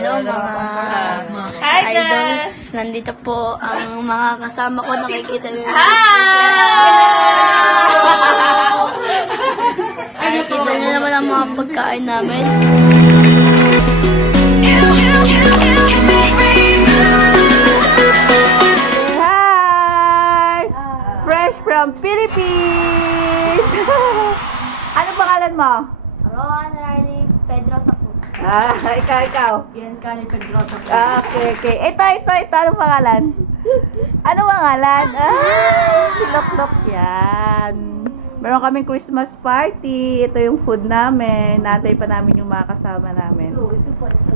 Hello mga idols. Nandito po ang mga kasama ko, nakikita nyo. Nakikita nyo naman ang mga pagkain namin. Hi! Fresh from Philippines! Ano pangalan mo? Rohan Riley Pedro Sapus. Ikaw. Yan ka ni Pedro Sapus. Okay. Ito. Ano pangalan? Ano pangalan? Si Lok yan. Meron kaming Christmas party. Ito yung food namin. Naantay pa namin yung mga kasama namin. Ito po, ito.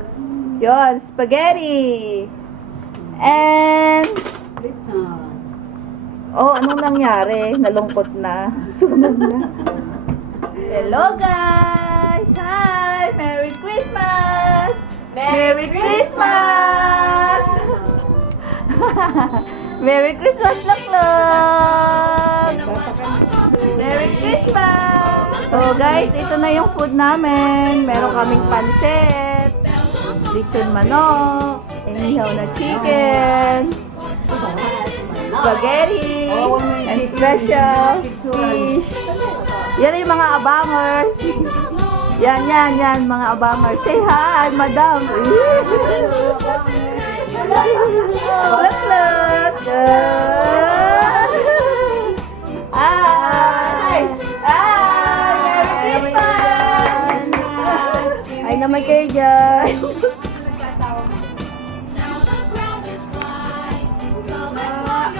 Yon, spaghetti. And anong nangyari? Nalungkot na. Sunog na. Hello guys! Hi! Merry Christmas! Merry Christmas! Merry Christmas, Laklak! Merry Christmas! So guys, ito na yung food namin. Meron kaming pansit, lechon manok, inihaw na chicken, spaghetti, and special fish. Yan yung mga abangers. Yan, mga abangers. Say hi, madam. Look. Hi. Merry Christmas. Ay naman kayo dyan.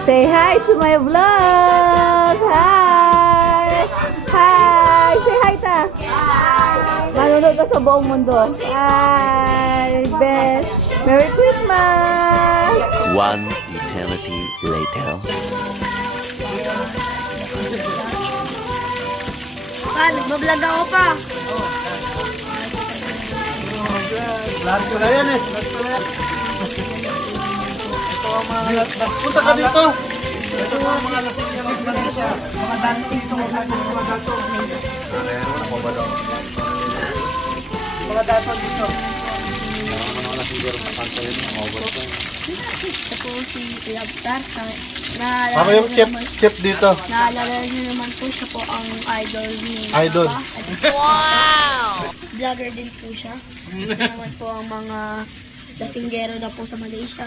Say hi to my vlog. Hi. Say hi ta. Manunod ka sa buong mundo. Hi. Beth. Merry Christmas. One eternity later. Nagbablog ako pa. Lahat ko na yan eh. Ito ang mga... Punta ka dito! Ito ang mga lasing niya mag-Malaysia. Mga dancing ito, mga dancing. Ano po ba daw? Mga dancing dito. Mga lasing dito sa kanto yun. Ito po si Labstar. Ano yung chip dito? Naalala niyo naman po siya po ang idol ni Idol. Papa. Wow! Vlogger din po siya. Ito naman po ang mga lasinggero na po sa Malaysia.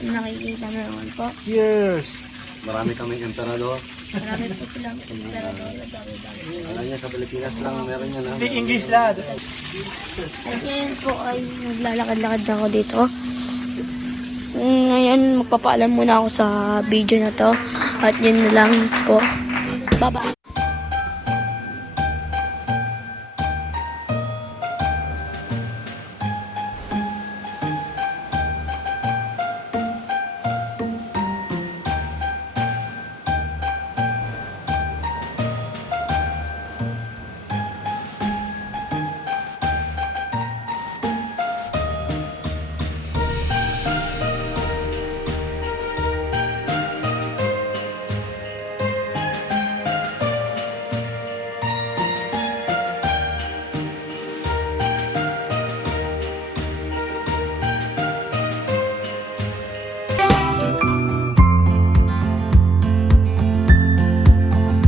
Nakikita na naman po. Cheers! Marami kaming emperador. Marami po silang Alam niya sa Pilipinas lang meron yan. Speak English lang. At ngayon po ay naglalakad-lakad na ako dito. Ngayon magpapaalam muna ako sa video na to. At yun na lang po. Bye-bye!